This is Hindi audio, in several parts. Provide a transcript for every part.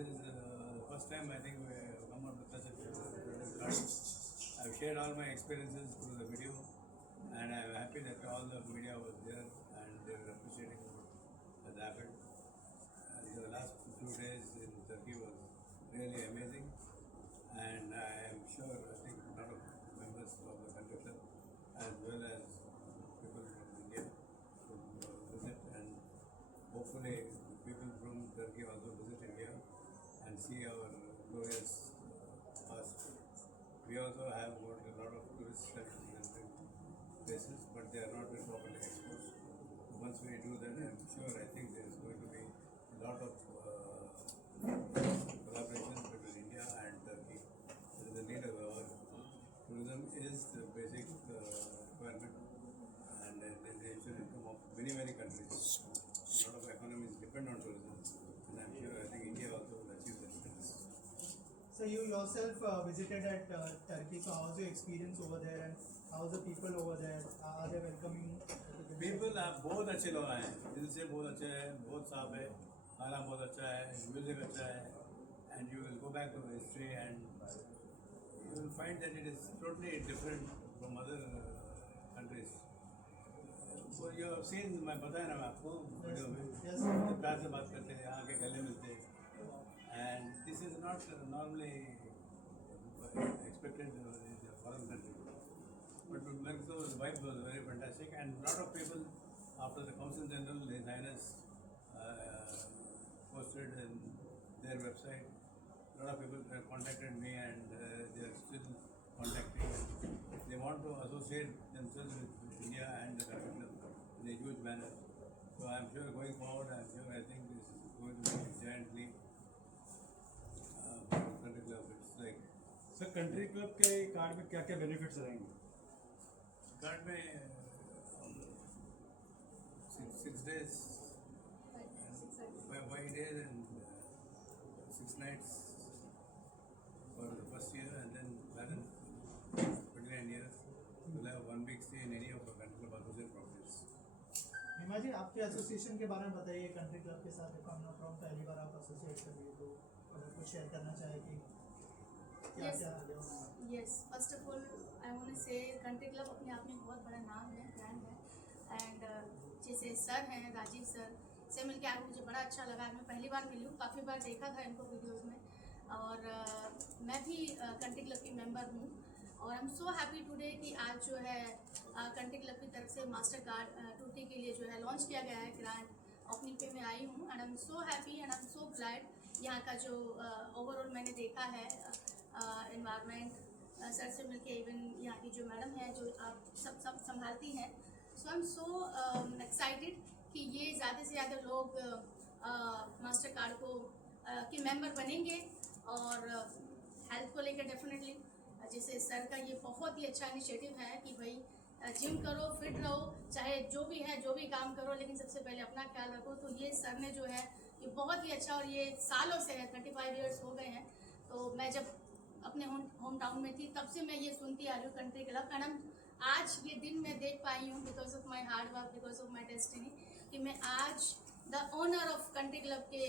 is the first time I think we have come up with such a card. I've shared all my experiences through the video, and I'm happy that all the media was there and they were appreciating what has happened. And the last few days in Turkey was really amazing, and I am sure I think a lot of members of the country club as well as people from India will visit, and hopefully people from Turkey also visit India and see our glorious past. We also have got a lot of tourist places, but they are not very properly exposed. Once we do that, I'm sure I think there is going to be a lot of collaborations between India and Turkey. There is a need of our tourism is the basic requirement and the national income of many countries. A lot of economies depend on tourism, and I'm sure I think India also will achieve that. So you yourself visited at Turkey. So how's your experience over there, and how's the people over there? Are they welcoming? People are बहुत अच्छे लोग आए हैं, दिल से बहुत अच्छे हैं, बहुत साफ है, खाना बहुत अच्छा है, म्यूजिक अच्छा है, and you will go back to history and you will find that it is totally different from other countries. So you have seen, मैं बताया ना आपको वीडियो में, प्यार से बात करते हैं, यहाँ के गले मिलते हैं, and this is not normally expected in a foreign country. But Mexico's vibe was very fantastic, and a lot of people after the Council General, His Highness posted in their website. A lot of people contacted me, and they are still contacting. They want to associate themselves with India and the country club in a huge manner. So I'm sure going forward, I think this is going to be a giant leap for country club. It's like sir country club के कार्ड में क्या क्या बेनिफिट्स रहेंगे? कार्ड में 6 days, 5 days and 6 nights for the first year, and then balance 29 years. We'll have 1 week stay in any of our country club associate properties. हिमा जी, आपके एसोसिएशन के बारे में बताइए. कंट्री क्लब के साथ पहली बार आप एसोसिएट कर रही है, तो अगर कुछ शेयर करना चाहे कि Yes, first of all I want to say country club अपने आप में बहुत बड़ा नाम है, ब्रांड है, एंड जैसे सर हैं राजीव सर से मिलके आज मुझे बड़ा अच्छा लगा. मैं पहली बार मिली हूँ, काफ़ी बार देखा था इनको वीडियोस में, और मैं भी कंट्री क्लब की मेंबर हूँ, और I am so happy today कि आज जो है कंट्री क्लब की तरफ से मास्टर कार्ड टूटी के लिए जो है लॉन्च किया गया है. ग्रांड ओपनिंग पे मैं आई हूँ, and I am so happy and I am so glad. यहाँ का जो ओवरऑल मैंने देखा है इन्वायरमेंट, सर से मिलके इवन यहाँ की जो मैडम है जो आप सब संभालती हैं, सो आई एम सो एक्साइटेड कि ये ज़्यादा से ज़्यादा लोग मास्टर कार्ड को के मेंबर बनेंगे, और हेल्थ को लेकर डेफिनेटली जैसे सर का ये बहुत ही अच्छा इनिशिएटिव है कि भाई जिम करो, फिट रहो, चाहे जो भी है जो भी काम करो, लेकिन सबसे पहले अपना ख्याल रखो. तो ये सर ने जो है ये बहुत ही अच्छा, और ये सालों से है, 35 ईयर्स हो गए हैं. तो मैं जब अपने होम टाउन में थी तब से मैं ये सुनती आ रही हूँ कंट्री क्लब, एंड आज ये दिन मैं देख पाई हूँ because of my hard work, because of my destiny, कि मैं आज the owner of country club के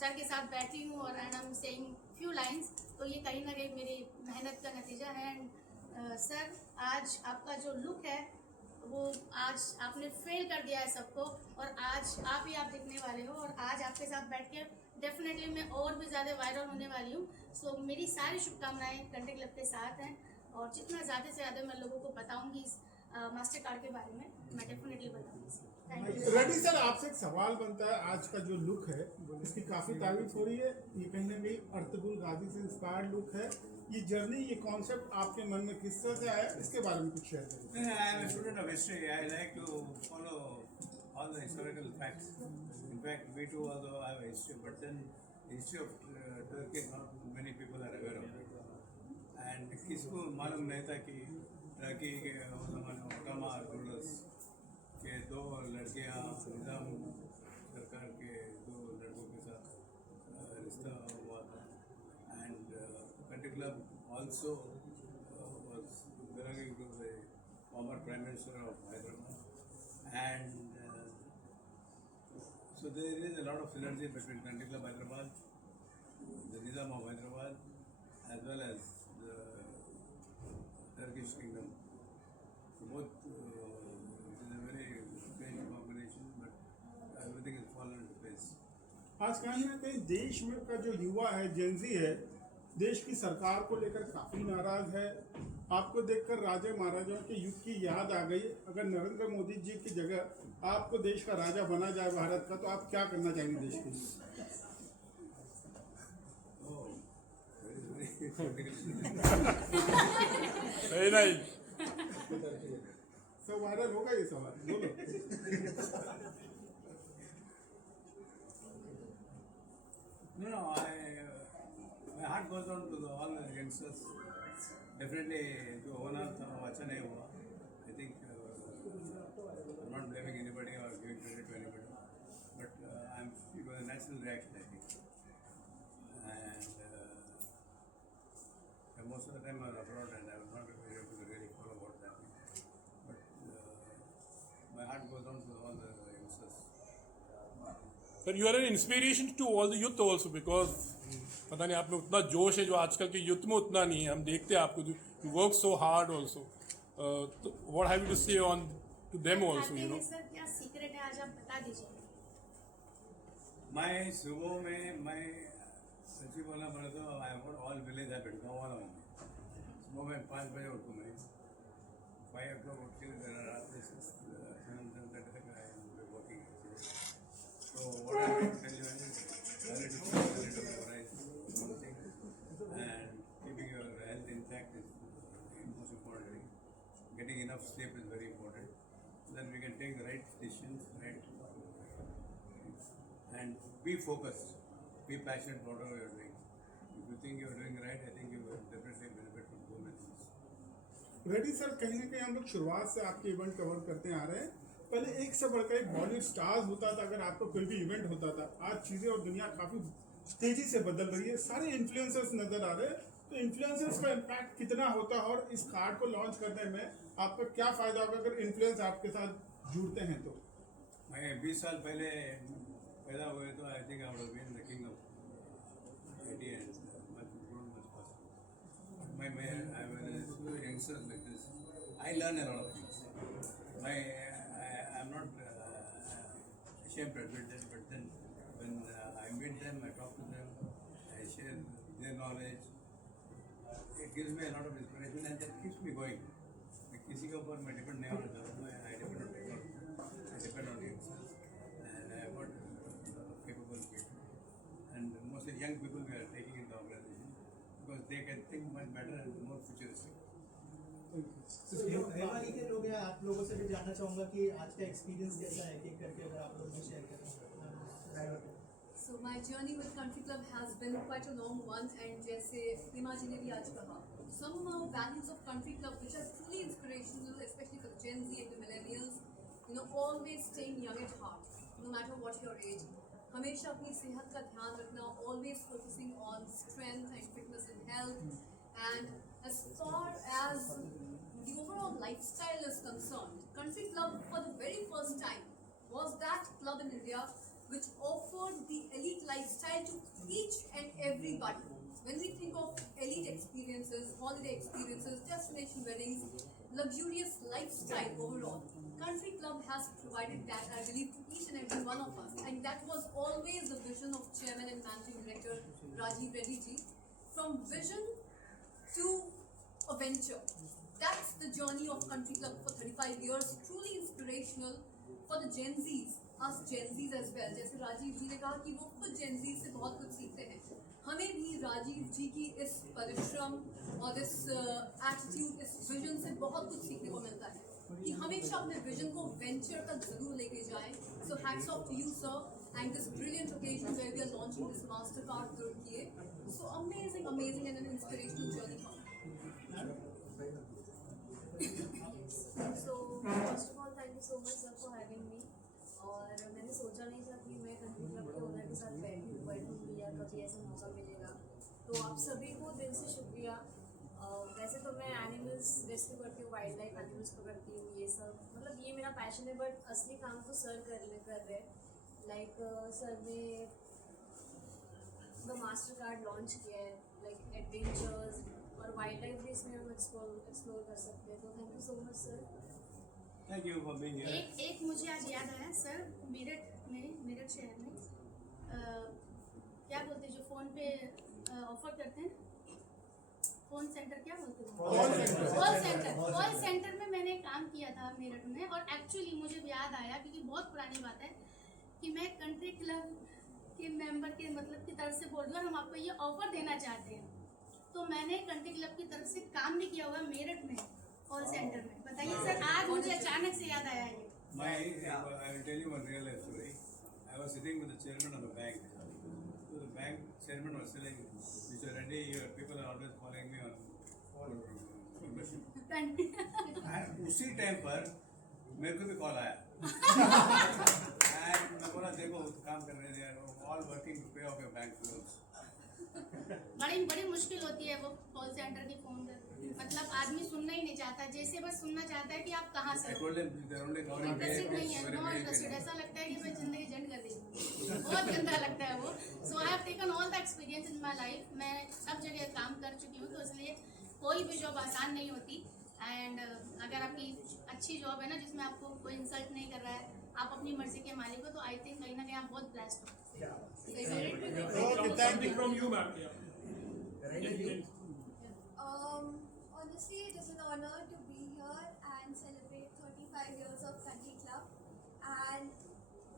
सर के साथ बैठी हूँ, और and I am saying few lines. तो ये कहीं ना कहीं मेरी मेहनत का नतीजा है. एंड सर, आज आपका जो लुक है वो आज आपने फेल कर दिया है सबको, और आज आप दिखने वाले हो, और आज आपके साथ बैठ के डेफिनेटली मैं और भी ज़्यादा वायरल होने वाली हूँ. सो मेरी सारी शुभकामनाएं कंट्री क्लब के साथ हैं, और जितना ज़्यादा से ज़्यादा मैं लोगों को बताऊंगी इस मास्टर कार्ड के बारे में, मैं डेफिनेटली बताऊंगी. Thank you. रेड्डी सर, आपसे एक सवाल बनता है. आज का जो लुक है इसकी काफी तारीफ हो रही है. ये कहीं ना कहीं अर्तुगरुल गाजी से इंस्पायर्ड लुक है. ये जर्नी, ये कॉन्सेप्ट आपके मन में किस तरह से आया, इसके बारे में कुछ शेयर करें. I am a student of history. I like to follow all the historical facts. In fact, we too also have a history, but then the history of Turkey not many people are aware of it. And किसको मालूम नहीं था कि टर्की के ओटोमा रूलर्स के 2 लड़कियां निज़ाम सरकार के 2 लड़कों के साथ रिश्ता हुआ था. And country club also was belonging to the former Prime Minister of Hyderabad, and so there is a lot of synergy between country club Hyderabad well as the Turkish kingdom. So both, it is a very strange combination, but everything has fallen into place. आज कहीं ना कहीं देश में का जो युवा है, जेनजी है, देश की सरकार को लेकर काफी नाराज है। आपको देखकर राजा महाराजाओं के युग की याद आ गई। अगर नरेंद्र मोदी जी की जगह आपको देश का राजा बना जाए भारत का, तो आप क्या करना चाहेंगे देश के लिए? Oh, very political. Very nice. सब वायरल होगा ये सवाल, बोलो। No, my heart goes on to all the youngsters. Definitely, जो होना था वो अच्छा नहीं हुआ. I think I'm not blaming anybody or giving credit to anybody, but it was a natural reaction, I think. And most of the time I was abroad and I was not able to really follow what's happening. But my heart goes on to all the youngsters. Sir, you are an inspiration to all the youth also because पता नहीं आप में उतना जोश है जो आजकल के यूथ में उतना नहीं है। हम देखते हैं आपको, you work so hard also. What have you to say on to them also, you know? Sir क्या सीक्रेट है आज आप बता दीजिए। मैं सुबह में मैं सच्ची बोलना पड़े तो I want all village habit गाँव वाला हूँ। सुबह में 5 बजे उठूँ मैं, 5 o'clock उठ के रात में 7 तक I am working. So what I want to tell you is early to bed, early to memorize something, and keeping your health intact is the most important thing. Getting enough sleep is very important. Then we can take the right decisions, right, and be focused, be passionate whatever you are doing. If you think you are doing right, I think you will definitely benefit from so many things. Reddy sir, कहीं ना कहीं हम लोग शुरुआत से आपके इवेंट कवर करते आ रहे हैं। पहले एक से बढ़कर एक बॉलीवुड स्टार्स होता था, अगर आपका कोई भी इवेंट होता था। आज चीजें और दुनिया काफी तेजी से बदल रही है, सारे इन्फ्लुएंसर्स नजर आ रहे हैं। तो इन्फ्लुएंसर्स का इम्पैक्ट कितना होता है और इस कार्ड को लॉन्च करने में आपका क्या फायदा होगा अगर इन्फ्लुएंस आपके साथ जुड़ते हैं तो? मैं 20 साल पहले पैदा हुए तो I think I would have been the king of India and much grown much faster. My I was youngsters like this. I learn a lot of things. I'm not ashamed to admit that, but then when I meet them, I talk to them, I share their knowledge. It gives me a lot of inspiration and that keeps me going. किसी के ऊपर मैं डिपेंड नहीं होना चाहता. I depend on technology. I depend on youngsters, and I have got capable people, and mostly young people we are taking into the organization because they can think much better and more futuristic. हमारी के लोग हैं, आप लोगों से भी जानना चाहूँगा कि आज का एक्सपीरियंस कैसा है, एक करके अगर आप लोग भी शेयर करें। So my journey with Country Club has been quite a long one, and जैसे प्रेमा जी ने भी आज कहा, some values of Country Club which are truly inspirational, especially for Gen Z and the millennials, you know, always staying young at heart, no matter what your age. हमेशा अपनी सेहत का ध्यान रखना, always focusing on strength and fitness and health, and as far as the overall lifestyle is concerned, Country Club for the very first time was that club in India which offered the elite lifestyle to each and everybody. When we think of elite experiences, holiday experiences, destination weddings, luxurious lifestyle overall, Country Club has provided that, I believe, to each and every one of us. And that was always the vision of Chairman and Managing Director Rajiv Reddy ji. From vision to a venture. That's the journey of Country Club for 35 years. Truly inspirational for the Gen Zs, us Gen Zs as well. जैसे राजीव जी ने कहा कि वो खुद Gen Z से बहुत कुछ सीखते हैं, हमें भी राजीव जी की इस परिश्रम और इस एटीट्यूड, इस विजन से बहुत कुछ सीखने को मिलता है कि हमेशा अपने विजन को वेंचर तक जरूर लेके जाएं. So hats off to you, sir, and this brilliant occasion where we are launching this Mastercard Turkey. So amazing, amazing, and an inspirational journey for me. So first of all, thank you so much sir for having me. और मैंने सोचा नहीं था कि मैं कंट्री क्लब के ओनर के साथ बैठूँगी या कभी ऐसा मौका मिलेगा. तो आप सभी को दिल से शुक्रिया. वैसे तो मैं एनिमल्स रेस्क्यू करती हूँ, वाइल्ड लाइफ एनिमल्स पकड़ती हूँ, ये सब मतलब ये मेरा पैशन है. बट असली काम तो सर कर रहे. लाइक सर ने द मास्टर कार्ड लॉन्च किया है, लाइक एडवेंचर्स और वाइल्ड लाइफ भी इसमें हम एक्सप्लोर कर सकते हैं. तो thank you so much sir. Thank you for being here. एक मुझे आज याद आया सर, मेरठ शहर में क्या बोलते हैं जो फ़ोन पे ऑफर करते हैं, फ़ोन सेंटर क्या बोलते हैं, कॉल सेंटर में मैंने काम किया था मेरठ में. और एक्चुअली मुझे याद आया क्योंकि बहुत पुरानी बात है कि मैं कंट्री क्लब के मेंबर के मतलब की तरफ से बोल रही हूँ और हम आपको ये ऑफर देना चाहते हैं. तो मैंने कंट्री क्लब की तरफ से काम भी किया हुआ है मेरठ में कॉल सेंटर में. बताइए सर, आज मुझे अचानक से याद आया ये. I will tell you one real life story. I was sitting with the chairman of the bank. So the bank chairman was telling, Mr. Reddy, your people are always calling me for permission. And उसी टाइम पर मेरे को भी कॉल आया. And मैं बोला देखो काम कर रहे हैं, all working to pay off your bank loans. बड़ी मुश्किल होती है वो कॉल सेंटर की फोन कर. मतलब आदमी सुनना ही नहीं चाहता, जैसे बस सुनना चाहता है कि आप कहाँ से I हो. told them they're only calling me. Interested नहीं है, नो इंटरेस्टेड. ऐसा लगता है कि मैं जिंदगी झंड कर दी. बहुत गंदा लगता है वो. So I have taken all the experience in my life. मैं सब जगह काम कर चुकी हूँ, तो इसलिए कोई भी जॉब आसान नहीं होती. एंड अगर आपकी अच्छी जॉब है ना जिसमें आपको कोई इंसल्ट नहीं कर रहा है, आप अपनी मर्जी के मालिक हो, तो आई थिंक कहीं ना कहीं आप बहुत ब्लेस्ड हो. Something from you, ma'am. Honestly, it is an honor to be here and celebrate 35 years of Country Club. And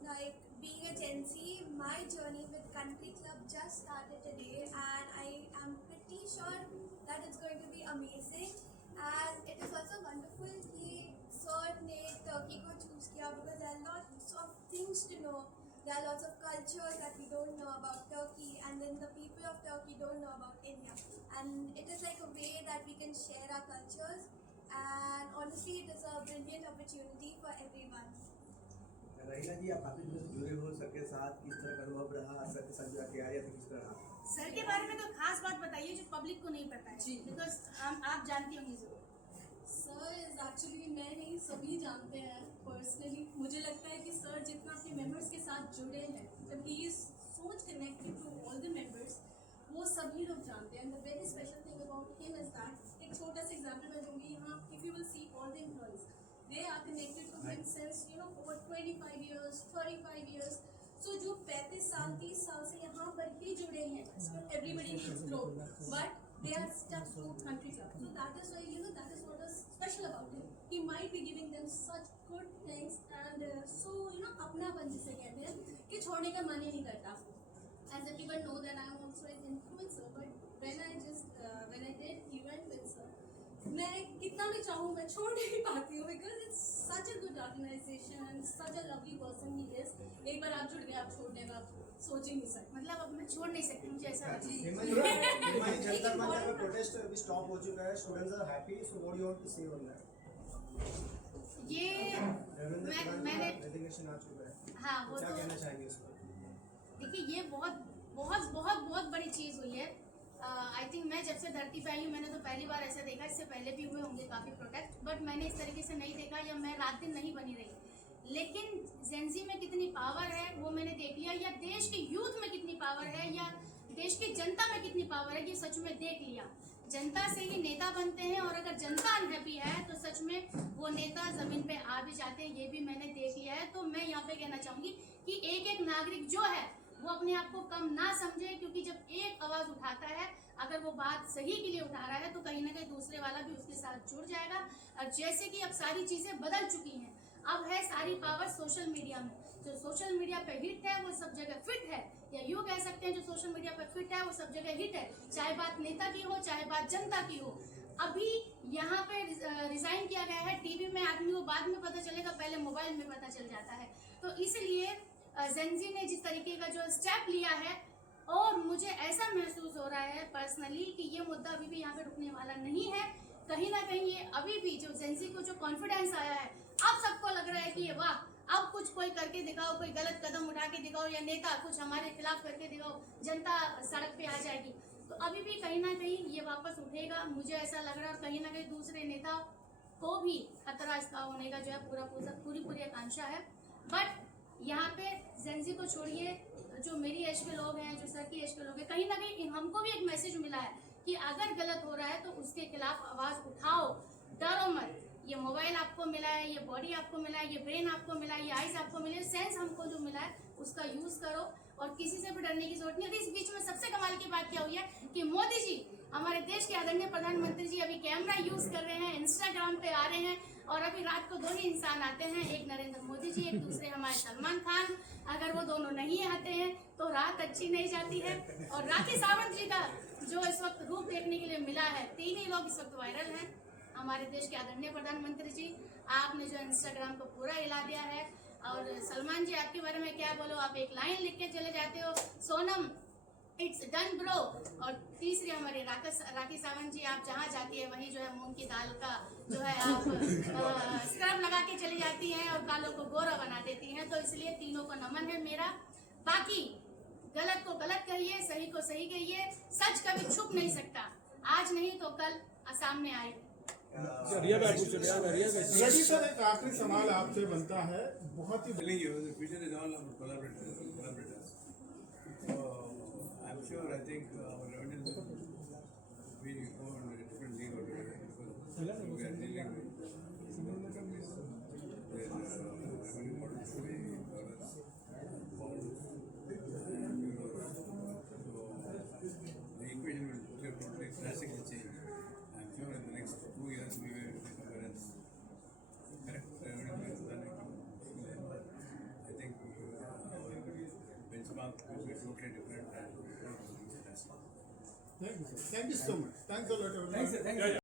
like being a Gen Z, my journey with Country Club just started today, and I am pretty sure that it's going to be amazing. And it is also wonderful that Sir ने Turkey को choose किया because there are lots of things to know. There are lots of cultures that we don't know about Turkey, and then the people of Turkey don't know about India. And it is like a way that we can share our cultures. And honestly, it is a brilliant opportunity for everyone. रहीना जी, आप काफी जुड़े हो सर के साथ, किस तरह का अनुभव रहा, सर के साथ जो तैयारी थी किस तरह? सर के बारे में तो खास बात बताइए जो पब्लिक को नहीं पता है, बिकॉज आप जानती होंगी जरूर. सर इज एक्चुअली मैं नहीं सभी जानते हैं पर्सनली. मुझे लगता है कि सर जितना अपने मेंबर्स के साथ जुड़े हैं, जब he is so much connected to all the members, वो सभी लोग जानते हैं. And the very special thing about him is that, एक छोटा सा एग्जांपल मैं दूंगी यहाँ. If you will see all the employees, they are connected to him since for 25 years, 35 years. So जो 35 साल 30 साल से यहाँ पर ही जुड़े हैं, everybody needs growth, but they are stuck to Country Club. So that is why, that is what is special about him. He might be giving them such good things, and so अपनापन जिसे कहते हैं कि छोड़ने का मन ही नहीं करता. As everyone know that I am also an influencer, but when I did event with sir, मैं कितना भी चाहूँ मैं छोड़ नहीं पाती हूँ, because it's such a good organization and such a lovely person he is. एक बार आप जुड़ गए, आप छोड़ने का सोच ही नहीं सकते. मतलब अब मैं छोड़ नहीं सकती, मुझे ऐसा लगता है. जनता मंच में प्रोटेस्ट अभी स्टॉप हो चुका है, students are happy, so what do you want to say on that? ये मैंने रेजिग्नेशन आ चुका है. हाँ, वो क्या तो कहना चाहेंगे इस पर? देखिए ये बहुत बहुत बहुत बहुत बड़ी चीज़ हुई है. आई थिंक मैं जब से धरती पे आई हूँ, मैंने तो पहली बार ऐसा देखा. इससे पहले भी हुए होंगे काफ़ी प्रोटेस्ट, बट मैंने इस तरीके से नहीं देखा, या मैं रात दिन नहीं बनी रही. लेकिन जेंजी में कितनी पावर है वो मैंने देख लिया, या देश के यूथ में कितनी पावर है, या देश की जनता में कितनी पावर है, ये सच में देख लिया. जनता से ही नेता बनते हैं, और अगर जनता अनहैप्पी है तो सच में वो नेता जमीन पे आ भी जाते हैं. ये भी मैंने देख लिया है. तो मैं यहाँ पे कहना चाहूँगी कि एक नागरिक जो है वो अपने आप को कम ना समझे, क्योंकि जब एक आवाज़ उठाता है, अगर वो बात सही के लिए उठा रहा है, तो कहीं ना कहीं दूसरे वाला भी उसके साथ जुड़ जाएगा. और जैसे कि अब सारी चीज़ें बदल चुकी हैं, अब है सारी पावर सोशल मीडिया में. जो सोशल मीडिया पे हिट है वो सब जगह फिट है, या यूँ कह सकते हैं जो सोशल मीडिया पे फिट है वो सब जगह हिट है. चाहे बात नेता की हो, चाहे बात जनता की हो. अभी यहाँ पे रिजाइन किया गया है, टीवी में आदमी को बाद में पता चलेगा, पहले मोबाइल में पता चल जाता है. तो इसलिए जेंजी ने जिस तरीके का जो स्टेप लिया है, और मुझे ऐसा महसूस हो रहा है पर्सनली कि ये मुद्दा अभी भी यहाँ पे रुकने वाला नहीं है. कहीं ना कहीं ये अभी भी जो जेंजी को जो कॉन्फिडेंस आया है, अब सबको लग रहा है कि ये वाह, अब कुछ कोई करके दिखाओ, कोई गलत कदम उठा के दिखाओ, या नेता कुछ हमारे खिलाफ करके दिखाओ, जनता सड़क पे आ जाएगी. तो अभी भी कहीं ना कहीं ये वापस उठेगा, मुझे ऐसा लग रहा है. और कहीं ना कहीं दूसरे नेता को भी खतरा इसका होने का जो है पूरी आकांक्षा है. बट यहाँ पे जेंजी को छोड़िए, जो मेरी एज के लोग हैं, जो सर की एज के लोग हैं, कहीं ना कहीं हमको भी एक मैसेज मिला है कि अगर गलत हो रहा है तो उसके खिलाफ आवाज उठाओ, डरो मत। ये मोबाइल आपको मिला है, ये बॉडी आपको मिला है, ये ब्रेन आपको मिला है, ये आइज आपको मिले, सेंस हमको जो मिला है उसका यूज करो और किसी से भी डरने की जरूरत नहीं। और इस बीच में सबसे कमाल की बात क्या हुई है कि मोदी जी, हमारे देश के आदरणीय प्रधानमंत्री जी अभी कैमरा यूज कर रहे हैं, इंस्टाग्राम पे आ रहे हैं और अभी रात को 2 ही इंसान आते हैं, एक नरेंद्र मोदी जी, एक दूसरे हमारे सलमान खान। अगर वो दोनों नहीं आते हैं तो रात अच्छी नहीं जाती है। और राखी सावंत जी का जो इस वक्त रूप देखने के लिए मिला है, 3 ही लोग इस वक्त वायरल हैं। हमारे देश के आदरणीय प्रधानमंत्री जी, आपने जो इंस्टाग्राम को पूरा हिला दिया है। और सलमान जी, आपके बारे में क्या बोलो, आप एक लाइन लिख के चले जाते हो, सोनम इट्स डन ब्रो। और तीसरी हमारी राखी सावंत जी, आप जहाँ जाती है वहीं जो है मूंग की दाल का जो है आप स्क्रब लगा के चली जाती हैं और कालों को गोरा बना देती हैं। तो इसलिए तीनों को नमन है मेरा। बाकी गलत को गलत कहिए, सही को सही कहिए, सच कभी छुप नहीं सकता, आज नहीं तो कल सामने आएगा। रवि सर, एक आखिरी सवाल आपसे बनता है, बहुत ही telling you, the future is all about collaborators. So, I'm sure, I think our revenue will be go in a different league altogether because we are dealing with countries where revenue models will be dollars, pounds, and euros. So, the equation will totally drastically change. I'm sure in the next 2 years we will be correct revenue based on it. I think our benchmark will be totally different and Thank you, sir. Thank you so much. Thanks a lot, everyone. Thanks, sir. Thank you.